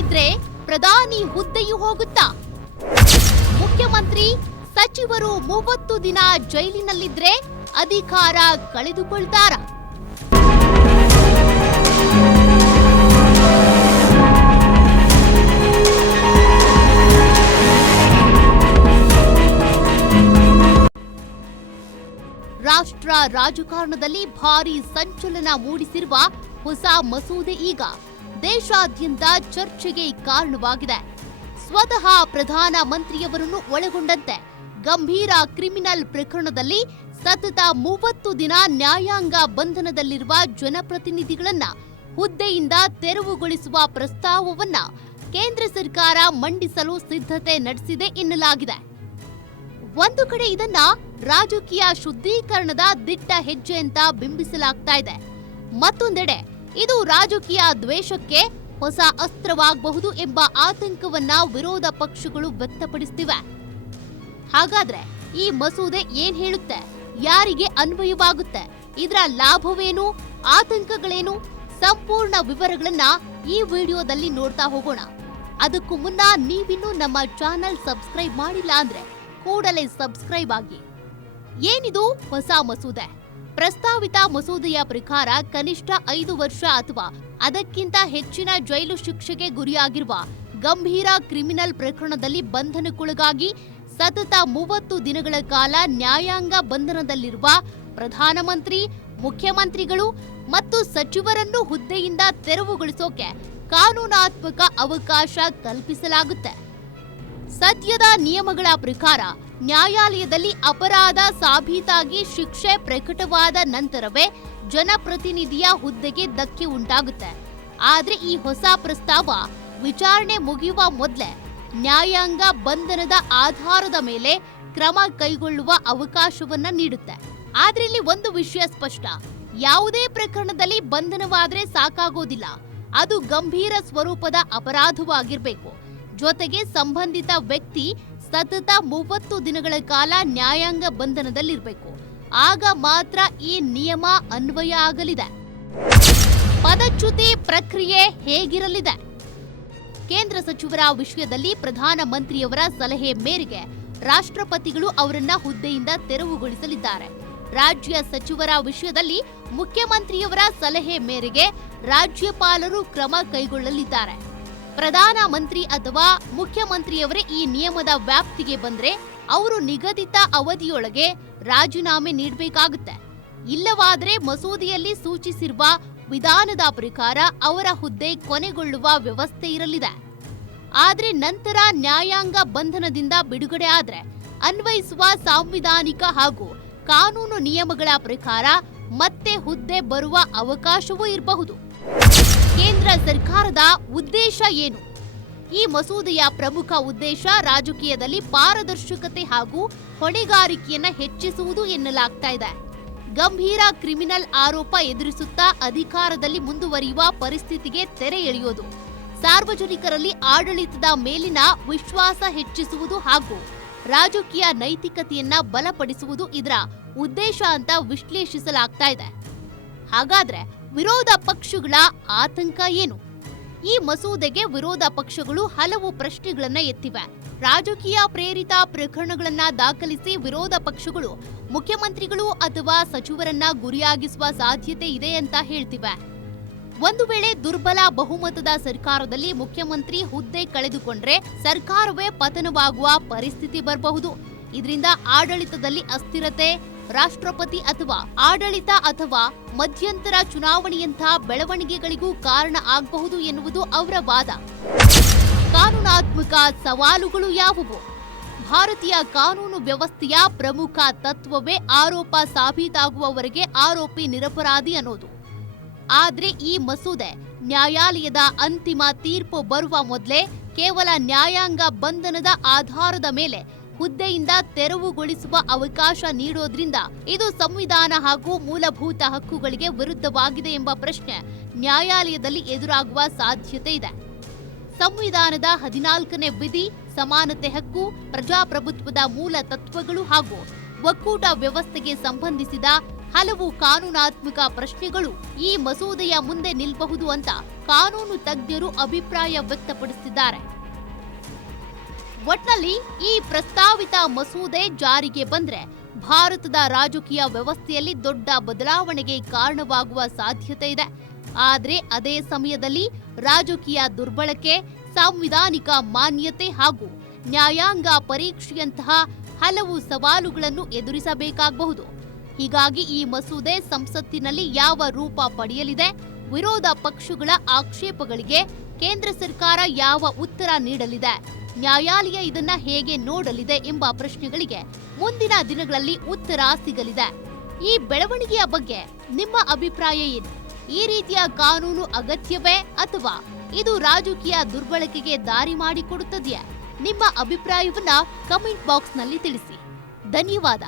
ಜೈಲಿನಲ್ಲಿದ್ರೆ ಪ್ರಧಾನಿ ಹುದ್ದೆಯೂ ಹೋಗುತ್ತಾ? ಮುಖ್ಯಮಂತ್ರಿ ಸಚಿವರು 30 ದಿನ ಜೈಲಿನಲ್ಲಿದ್ರೆ ಅಧಿಕಾರ ಕಳೆದುಕೊಳ್ತಾರ? ರಾಷ್ಟ್ರ ರಾಜಕಾರಣದಲ್ಲಿ ಭಾರೀ ಸಂಚಲನ ಮೂಡಿಸಿರುವ ಹೊಸ ಮಸೂದೆ ಈಗ ದೇಶಾದ್ಯಂತ ಚರ್ಚೆಗೆ ಕಾರಣವಾಗಿದೆ. ಸ್ವತಃ ಪ್ರಧಾನ ಮಂತ್ರಿಯವರನ್ನು ಒಳಗೊಂಡಂತೆ ಗಂಭೀರ ಕ್ರಿಮಿನಲ್ ಪ್ರಕರಣದಲ್ಲಿ ಸತತ 30 ದಿನ ನ್ಯಾಯಾಂಗ ಬಂಧನದಲ್ಲಿರುವ ಜನಪ್ರತಿನಿಧಿಗಳನ್ನ ಹುದ್ದೆಯಿಂದ ತೆರವುಗೊಳಿಸುವ ಪ್ರಸ್ತಾವವನ್ನ ಕೇಂದ್ರ ಸರ್ಕಾರ ಮಂಡಿಸಲು ಸಿದ್ಧತೆ ನಡೆಸಿದೆ ಎನ್ನಲಾಗಿದೆ. ಒಂದು ಕಡೆ ಇದನ್ನ ರಾಜಕೀಯ ಶುದ್ಧೀಕರಣದ ದಿಟ್ಟ ಹೆಜ್ಜೆ ಅಂತ ಬಿಂಬಿಸಲಾಗ್ತಾ ಇದೆ. ಮತ್ತೊಂದೆಡೆ ಇದು ರಾಜಕೀಯ ದ್ವೇಷಕ್ಕೆ ಹೊಸ ಅಸ್ತ್ರವಾಗಬಹುದು ಎಂಬ ಆತಂಕವನ್ನ ವಿರೋಧ ಪಕ್ಷಗಳು ವ್ಯಕ್ತಪಡಿಸುತ್ತಿವೆ. ಹಾಗಾದ್ರೆ ಈ ಮಸೂದೆ ಏನ್ ಹೇಳುತ್ತೆ? ಯಾರಿಗೆ ಅನ್ವಯವಾಗುತ್ತೆ? ಇದರ ಲಾಭವೇನು? ಆತಂಕಗಳೇನು? ಸಂಪೂರ್ಣ ವಿವರಗಳನ್ನ ಈ ವಿಡಿಯೋದಲ್ಲಿ ನೋಡ್ತಾ ಹೋಗೋಣ. ಅದಕ್ಕೂ ಮುನ್ನ ನೀವಿನ್ನೂ ನಮ್ಮ ಚಾನೆಲ್ ಸಬ್ಸ್ಕ್ರೈಬ್ ಮಾಡಿಲ್ಲ ಅಂದ್ರೆ ಕೂಡಲೇ ಸಬ್ಸ್ಕ್ರೈಬ್ ಆಗಿ. ಏನಿದು ಹೊಸ ಮಸೂದೆ? ಪ್ರಸ್ತಾವಿತ ಮಸೂದೆಯ ಪ್ರಕಾರ ಕನಿಷ್ಠ 5 ವರ್ಷ ಅಥವಾ ಅದಕ್ಕಿಂತ ಹೆಚ್ಚಿನ ಜೈಲು ಶಿಕ್ಷೆಗೆ ಗುರಿಯಾಗಿರುವ ಗಂಭೀರ ಕ್ರಿಮಿನಲ್ ಪ್ರಕರಣದಲ್ಲಿ ಬಂಧನಕ್ಕೊಳಗಾಗಿ ಸತತ 30 ದಿನಗಳ ಕಾಲ ನ್ಯಾಯಾಂಗ ಬಂಧನದಲ್ಲಿರುವ ಪ್ರಧಾನಮಂತ್ರಿ, ಮುಖ್ಯಮಂತ್ರಿಗಳು ಮತ್ತು ಸಚಿವರನ್ನು ಹುದ್ದೆಯಿಂದ ತೆರವುಗೊಳಿಸೋಕೆ ಕಾನೂನಾತ್ಮಕ ಅವಕಾಶ ಕಲ್ಪಿಸಲಾಗುತ್ತೆ. ಸದ್ಯದ ನಿಯಮಗಳ ಪ್ರಕಾರ ನ್ಯಾಯಾಲಯದಲ್ಲಿ ಅಪರಾಧ ಸಾಬೀತಾಗಿ ಶಿಕ್ಷೆ ಪ್ರಕಟವಾದ ನಂತರವೇ ಜನಪ್ರತಿನಿಧಿಯ ಹುದ್ದೆಗೆ ಧಕ್ಕೆ ಉಂಟಾಗುತ್ತೆ. ಆದ್ರೆ ಈ ಹೊಸ ಪ್ರಸ್ತಾವ ವಿಚಾರಣೆ ಮುಗಿಯುವ ಮೊದಲೇ ನ್ಯಾಯಾಂಗ ಬಂಧನದ ಆಧಾರದ ಮೇಲೆ ಕ್ರಮ ಕೈಗೊಳ್ಳುವ ಅವಕಾಶವನ್ನ ನೀಡುತ್ತೆ. ಆದ್ರೆ ಇಲ್ಲಿ ಒಂದು ವಿಷಯ ಸ್ಪಷ್ಟ: ಯಾವುದೇ ಪ್ರಕರಣದಲ್ಲಿ ಬಂಧನವಾದ್ರೆ ಸಾಕಾಗೋದಿಲ್ಲ. ಅದು ಗಂಭೀರ ಸ್ವರೂಪದ ಅಪರಾಧವಾಗಿರ್ಬೇಕು. ಜೊತೆಗೆ ಸಂಬಂಧಿತ ವ್ಯಕ್ತಿ ಸತತ 30 ದಿನಗಳ ಕಾಲ ನ್ಯಾಯಾಂಗ ಬಂಧನದಲ್ಲಿರಬೇಕು. ಆಗ ಮಾತ್ರ ಈ ನಿಯಮ ಅನ್ವಯ ಆಗಲಿದೆ. ಪದಚ್ಯುತಿ ಪ್ರಕ್ರಿಯೆ ಹೇಗಿರಲಿದೆ? ಕೇಂದ್ರ ಸಚಿವರ ವಿಷಯದಲ್ಲಿ ಪ್ರಧಾನ ಮಂತ್ರಿಯವರ ಸಲಹೆ ಮೇರೆಗೆ ರಾಷ್ಟ್ರಪತಿಗಳು ಅವರನ್ನ ಹುದ್ದೆಯಿಂದ ತೆರವುಗೊಳಿಸಲಿದ್ದಾರೆ. ರಾಜ್ಯ ಸಚಿವರ ವಿಷಯದಲ್ಲಿ ಮುಖ್ಯಮಂತ್ರಿಯವರ ಸಲಹೆ ಮೇರೆಗೆ ರಾಜ್ಯಪಾಲರು ಕ್ರಮ ಕೈಗೊಳ್ಳಲಿದ್ದಾರೆ. ಪ್ರಧಾನ ಮಂತ್ರಿ ಅಥವಾ ಮುಖ್ಯಮಂತ್ರಿಯವರೇ ಈ ನಿಯಮದ ವ್ಯಾಪ್ತಿಗೆ ಬಂದ್ರೆ ಅವರು ನಿಗದಿತ ಅವಧಿಯೊಳಗೆ ರಾಜೀನಾಮೆ ನೀಡಬೇಕಾಗುತ್ತೆ. ಇಲ್ಲವಾದ್ರೆ ಮಸೂದೆಯಲ್ಲಿ ಸೂಚಿಸಿರುವ ವಿಧಾನದ ಪ್ರಕಾರ ಅವರ ಹುದ್ದೆ ಕೊನೆಗೊಳ್ಳುವ ವ್ಯವಸ್ಥೆ ಇರಲಿದೆ. ಆದ್ರೆ ನಂತರ ನ್ಯಾಯಾಂಗ ಬಂಧನದಿಂದ ಬಿಡುಗಡೆ ಆದ್ರೆ ಅನ್ವಯಿಸುವ ಸಾಂವಿಧಾನಿಕ ಹಾಗೂ ಕಾನೂನು ನಿಯಮಗಳ ಪ್ರಕಾರ ಮತ್ತೆ ಹುದ್ದೆ ಬರುವ ಅವಕಾಶವೂ ಇರಬಹುದು. ಕೇಂದ್ರ ಸರ್ಕಾರದ ಉದ್ದೇಶ ಏನು? ಈ ಮಸೂದೆಯ ಪ್ರಮುಖ ಉದ್ದೇಶ ರಾಜಕೀಯದಲ್ಲಿ ಪಾರದರ್ಶಕತೆ ಹಾಗೂ ಹೊಣೆಗಾರಿಕೆಯನ್ನ ಹೆಚ್ಚಿಸುವುದು ಎನ್ನಲಾಗ್ತಾ ಇದೆ. ಗಂಭೀರ ಕ್ರಿಮಿನಲ್ ಆರೋಪ ಎದುರಿಸುತ್ತಾ ಅಧಿಕಾರದಲ್ಲಿ ಮುಂದುವರಿಯುವ ಪರಿಸ್ಥಿತಿಗೆ ತೆರೆ ಎಳೆಯೋದು, ಸಾರ್ವಜನಿಕರಲ್ಲಿ ಆಡಳಿತದ ಮೇಲಿನ ವಿಶ್ವಾಸ ಹೆಚ್ಚಿಸುವುದು ಹಾಗೂ ರಾಜಕೀಯ ನೈತಿಕತೆಯನ್ನ ಬಲಪಡಿಸುವುದು ಇದರ ಉದ್ದೇಶ ಅಂತ ವಿಶ್ಲೇಷಿಸಲಾಗ್ತಾ ಇದೆ. ಹಾಗಾದ್ರೆ ವಿರೋಧ ಪಕ್ಷಗಳ ಆತಂಕ ಏನು? ಈ ಮಸೂದೆಗೆ ವಿರೋಧ ಪಕ್ಷಗಳು ಹಲವು ಪ್ರಶ್ನೆಗಳನ್ನ ಎತ್ತಿವೆ. ರಾಜಕೀಯ ಪ್ರೇರಿತ ಪ್ರಕರಣಗಳನ್ನ ದಾಖಲಿಸಿ ವಿರೋಧ ಪಕ್ಷಗಳು ಮುಖ್ಯಮಂತ್ರಿಗಳು ಅಥವಾ ಸಚಿವರನ್ನ ಗುರಿಯಾಗಿಸುವ ಸಾಧ್ಯತೆ ಇದೆ ಅಂತ ಹೇಳ್ತಿವೆ. ಒಂದು ವೇಳೆ ದುರ್ಬಲ ಬಹುಮತದ ಸರ್ಕಾರದಲ್ಲಿ ಮುಖ್ಯಮಂತ್ರಿ ಹುದ್ದೆ ಕಳೆದುಕೊಂಡ್ರೆ ಸರ್ಕಾರವೇ ಪತನವಾಗುವ ಪರಿಸ್ಥಿತಿ ಬರಬಹುದು. ಇದರಿಂದ ಆಡಳಿತದಲ್ಲಿ ಅಸ್ಥಿರತೆ, ರಾಷ್ಟ್ರಪತಿ ಅಥವಾ ಆಡಳಿತ ಅಥವಾ ಮಧ್ಯಂತರ ಚುನಾವಣೆಯಂತಹ ಬೆಳವಣಿಗೆಗಳಿಗೂ ಕಾರಣ ಆಗಬಹುದು ಎನ್ನುವುದು ಅವರ ವಾದ. ಕಾನೂನಾತ್ಮಕ ಸವಾಲುಗಳು ಯಾವುವು? ಭಾರತೀಯ ಕಾನೂನು ವ್ಯವಸ್ಥೆಯ ಪ್ರಮುಖ ತತ್ವವೇ ಆರೋಪ ಸಾಬೀತಾಗುವವರೆಗೆ ಆರೋಪಿ ನಿರಪರಾಧಿ ಅನ್ನೋದು. ಆದ್ರೆ ಈ ಮಸೂದೆ ನ್ಯಾಯಾಲಯದ ಅಂತಿಮ ತೀರ್ಪು ಬರುವ ಮೊದಲೇ ಕೇವಲ ನ್ಯಾಯಾಂಗ ಬಂಧನದ ಆಧಾರದ ಮೇಲೆ ಹುದ್ದೆಯಿಂದ ತೆರವುಗೊಳಿಸುವ ಅವಕಾಶ ನೀಡೋದ್ರಿಂದ ಇದು ಸಂವಿಧಾನ ಹಾಗೂ ಮೂಲಭೂತ ಹಕ್ಕುಗಳಿಗೆ ವಿರುದ್ಧವಾಗಿದೆ ಎಂಬ ಪ್ರಶ್ನೆ ನ್ಯಾಯಾಲಯದಲ್ಲಿ ಎದುರಾಗುವ ಸಾಧ್ಯತೆ ಇದೆ. ಸಂವಿಧಾನದ 14ನೇ ವಿಧಿ ಸಮಾನತೆ ಹಕ್ಕು, ಪ್ರಜಾಪ್ರಭುತ್ವದ ಮೂಲ ತತ್ವಗಳು ಹಾಗೂ ಒಕ್ಕೂಟ ವ್ಯವಸ್ಥೆಗೆ ಸಂಬಂಧಿಸಿದ ಹಲವು ಕಾನೂನಾತ್ಮಕ ಪ್ರಶ್ನೆಗಳು ಈ ಮಸೂದೆಯ ಮುಂದೆ ನಿಲ್ಲಬಹುದು ಅಂತ ಕಾನೂನು ತಜ್ಞರು ಅಭಿಪ್ರಾಯ ವ್ಯಕ್ತಪಡಿಸಿದ್ದಾರೆ. ಒಟ್ನಲ್ಲಿ ಈ ಪ್ರಸ್ತಾವಿತ ಮಸೂದೆ ಜಾರಿಗೆ ಬಂದ್ರೆ ಭಾರತದ ರಾಜಕೀಯ ವ್ಯವಸ್ಥೆಯಲ್ಲಿ ದೊಡ್ಡ ಬದಲಾವಣೆಗೆ ಕಾರಣವಾಗುವ ಸಾಧ್ಯತೆ ಇದೆ. ಆದರೆ ಅದೇ ಸಮಯದಲ್ಲಿ ರಾಜಕೀಯ ದುರ್ಬಳಕೆ, ಸಾಂವಿಧಾನಿಕ ಮಾನ್ಯತೆ ಹಾಗೂ ನ್ಯಾಯಾಂಗ ಪರೀಕ್ಷೆಯಂತಹ ಹಲವು ಸವಾಲುಗಳನ್ನು ಎದುರಿಸಬೇಕಾಗಬಹುದು. ಹೀಗಾಗಿ ಈ ಮಸೂದೆ ಸಂಸತ್ತಿನಲ್ಲಿ ಯಾವ ರೂಪ ಪಡೆಯಲಿದೆ, ವಿರೋಧ ಪಕ್ಷಗಳ ಆಕ್ಷೇಪಗಳಿಗೆ ಕೇಂದ್ರ ಸರ್ಕಾರ ಯಾವ ಉತ್ತರ ನೀಡಲಿದೆ, ನ್ಯಾಯಾಲಯ ಇದನ್ನ ಹೇಗೆ ನೋಡಲಿದೆ ಎಂಬ ಪ್ರಶ್ನೆಗಳಿಗೆ ಮುಂದಿನ ದಿನಗಳಲ್ಲಿ ಉತ್ತರ ಸಿಗಲಿದೆ. ಈ ಬೆಳವಣಿಗೆಯ ಬಗ್ಗೆ ನಿಮ್ಮ ಅಭಿಪ್ರಾಯ ಏನು? ಈ ರೀತಿಯ ಕಾನೂನು ಅಗತ್ಯವೇ ಅಥವಾ ಇದು ರಾಜಕೀಯ ದುರ್ಬಳಕೆಗೆ ದಾರಿ ಮಾಡಿಕೊಡುತ್ತದೆಯೇ? ನಿಮ್ಮ ಅಭಿಪ್ರಾಯವನ್ನ ಕಮೆಂಟ್ ಬಾಕ್ಸ್ನಲ್ಲಿ ತಿಳಿಸಿ. ಧನ್ಯವಾದ.